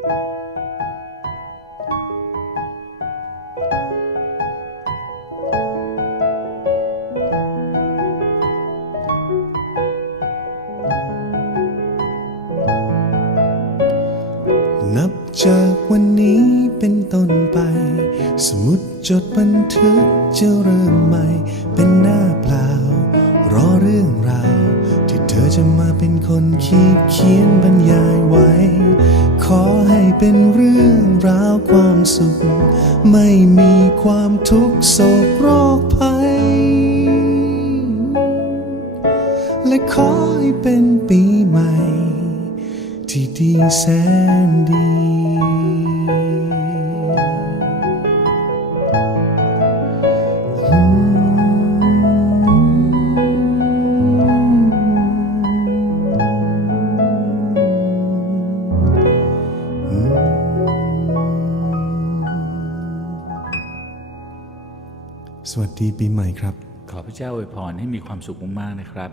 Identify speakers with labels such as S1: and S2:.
S1: นับจากวันนี้เป็นต้นไป สมุดจดบันทึกจะเริ่มใหม่ เป็นหน้าเปล่า รอเรื่องราว ที่เธอจะมาเป็นคนคิดเขียนบรรยายไว้ เป็นเรื่องราวความสุข ไม่มีความทุกข์โศกโรคภัย และขอให้เป็นปีใหม่ ที่ดีแสนดี สวัสดีปีใหม่ครับ
S2: ขอพระเจ้าอวยพรให้มีความสุขมากๆนะครับ